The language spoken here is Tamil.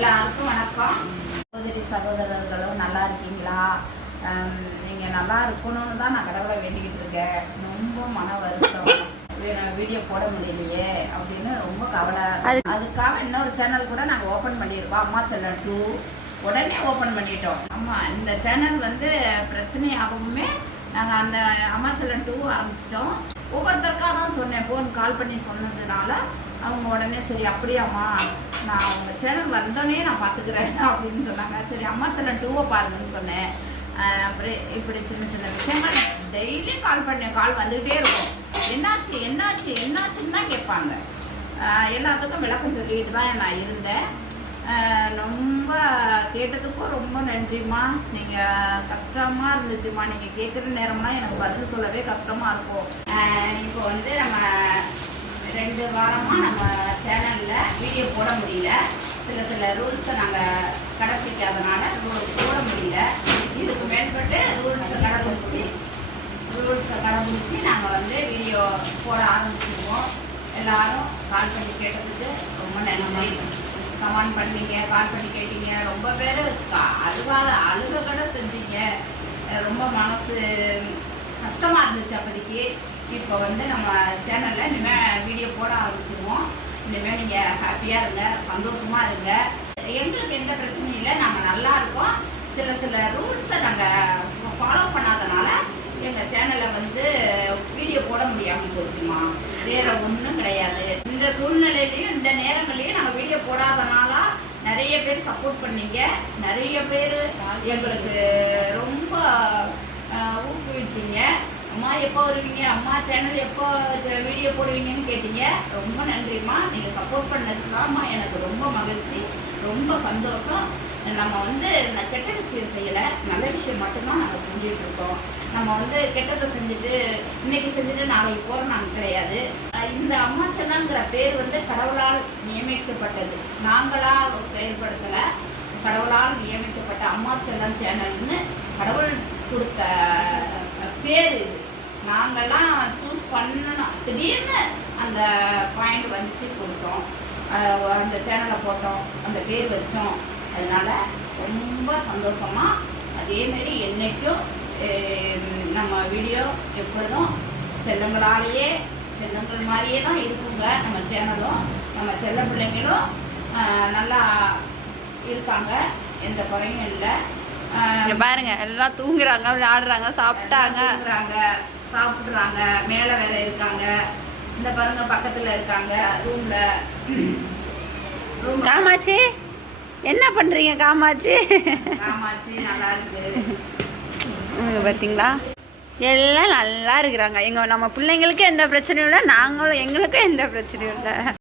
எல்லாருக்கும் வணக்கம். சகோதரி சகோதரர்களும் நல்லா இருக்கீங்களா? நீங்க நல்லா இருக்கணும்னு தான் நான் கடவுளை வேண்டிக்கிட்டு இருக்கேன். ரொம்ப மன வருத்தம். வே- வீடியோ போட முடியலையே அப்படின்னு ரொம்ப கவலை. அது- அதுக்காக இன்னொரு சேனல் கூட நாங்க ஓபன் பண்ணியிருக்கோம். அம்மா சேனல் டூ உடனே ஓபன் பண்ணிட்டோம். ஆமா இந்த சேனல் வந்து பிரச்சனையாகவுமே நாங்க அந்த அம்மா சேனல் டூ ஆரம்பிச்சிட்டோம். ஒவ்வொருத்தருக்காக தான் சொன்னேன். ஃபோன் கால் பண்ணி சொன்னதுனால அவங்க உடனே சரி அப்படியாம்மா நான் அவங்க சேனல் வந்தோடனே நான் பார்த்துக்கிறேன் அப்படின்னு சொன்னாங்க. சரி அம்மா சேனல் டூவை பாருங்கன்னு சொன்னேன். அப்புறம் இப்படி சின்ன சின்ன விஷயங்கள். டெய்லியும் கால் பண்ணேன் கால் வந்துகிட்டே இருக்கும். என்னாச்சு என்னாச்சு என்னாச்சுன்னு தான் கேட்பாங்க. எல்லாத்துக்கும் விளக்கம் சொல்லிட்டு தான் நான் இருந்தேன். ஆஹ் ரொம்ப கேட்டதுக்கும் ரொம்ப நன்றிம்மா. நீங்கள் கஷ்டமாக இருந்துச்சுமா நீங்கள் கேட்குற நேரம்லாம் எனக்கு பதில் சொல்லவே கஷ்டமாக இருக்கும். இப்போ வந்து நம்ம ரெண்டு வாரமாக நம்ம சேனலில் வீடியோ போட முடியல. சில சில ரூல்ஸை நாங்கள் கடைப்பிடிக்காதனால ரூல் போட முடியல. இதுக்கு மேற்பட்டு ரூல்ஸை கடைபிடிச்சி ரூல்ஸை கடைபிடிச்சி நாங்கள் வந்து வீடியோ போட ஆரம்பிச்சிருவோம் எல்லாரும் கால் பண்ணி கேட்டதுக்கு ரொம்ப நன்றி. கமெண்ட் பண்ணீங்க கால் பண்ணி கேட்டீங்க. ரொம்ப பேர் அழுகாத அழுக கூட செஞ்சீங்க. ரொம்ப மனசு கஷ்டமாக இருந்துச்சு அப்போதைக்கு. இப்போ வந்து நம்ம சேனலில் இனிமேல் வீடியோ போட ஆரம்பிச்சிருவோம். இனிமேல் நீங்கள் ஹாப்பியாக இருங்க சந்தோஷமாக இருங்க. எங்களுக்கு எந்த பிரச்சனையும் இல்லை நாங்கள் நல்லா இருக்கோம். சில சில ரூல்ஸை நாங்கள் ஃபாலோ பண்ணாதனால எங்கள் சேனலில் வந்து வீடியோ போட முடியாமல் போச்சுமா. வேற ஒன்றும் கிடையாது. இந்த சூழ்நிலையிலையும் இந்த நேரங்களையும் நாங்கள் வீடியோ போடாதனால நிறைய பேர் சப்போர்ட் பண்ணீங்க. நிறைய பேர் எங்களுக்கு அம்மா எப்போ வருவீங்க? அம்மா சேனல் எப்போ வீடியோ போடுவீங்கன்னு கேட்டீங்க. ரொம்ப நன்றிம்மா. நீங்கள் சப்போர்ட் பண்ணதுக்காம்மா எனக்கு ரொம்ப மகிழ்ச்சி ரொம்ப சந்தோஷம். நம்ம வந்து நான் கெட்ட விஷயம் செய்யலை. நல்ல விஷயம் மட்டும்தான் நாங்கள் செஞ்சுட்டு இருக்கோம் நம்ம வந்து கெட்டதை செஞ்சுட்டு இன்னைக்கு செஞ்சுட்டு நாளைக்கு போகிறோம் நாங்கள் கிடையாது. இந்த அம்மா பேர் வந்து கடவுளால் நியமிக்கப்பட்டது. நாங்களாக செயல்படுத்தலை. கடவுளால் நியமிக்கப்பட்ட அம்மா சேனல்னு கடவுள் கொடுத்த பேர் இது. நாங்கெல்லாம் சூஸ் பண்ணணும். திடீர்னு அந்த பாயிண்ட் வந்துச்சு கொடுத்தோம். அந்த சேனலை போட்டோம். அந்த பேர் வச்சோம். அதனால ரொம்ப சந்தோஷமா அதேமாரி என்னைக்கும் அஹ், நம்ம வீடியோ எப்பொழுதும் செல்லங்களாலேயே செல்லங்கள் மாதிரியே தான் இருக்குங்க. நம்ம சேனலும் நம்ம செல்ல பிள்ளைங்களும் நல்லா இருக்காங்க. எந்த குறையும் இல்லை. பாருங்க எல்லாம் தூங்குறாங்க விளையாடுறாங்க சாப்பிட்டாங்க. சாப்பிடுறாங்க மேலே வேற இருக்காங்க. இந்த பாருங்க பக்கத்துல இருக்காங்க ரூம்ல ரூம் காமாட்சி என்ன பண்றீங்க காமாட்சி? காமாட்சி நல்லா இருக்கு. பார்த்தீங்களா எல்லாம் நல்லா இருக்கிறாங்க. எங்க நம்ம பிள்ளைங்களுக்கு எந்த பிரச்சனையும் இல்லை நாங்களும் எங்களுக்கும் எந்த பிரச்சனையும் இல்லை.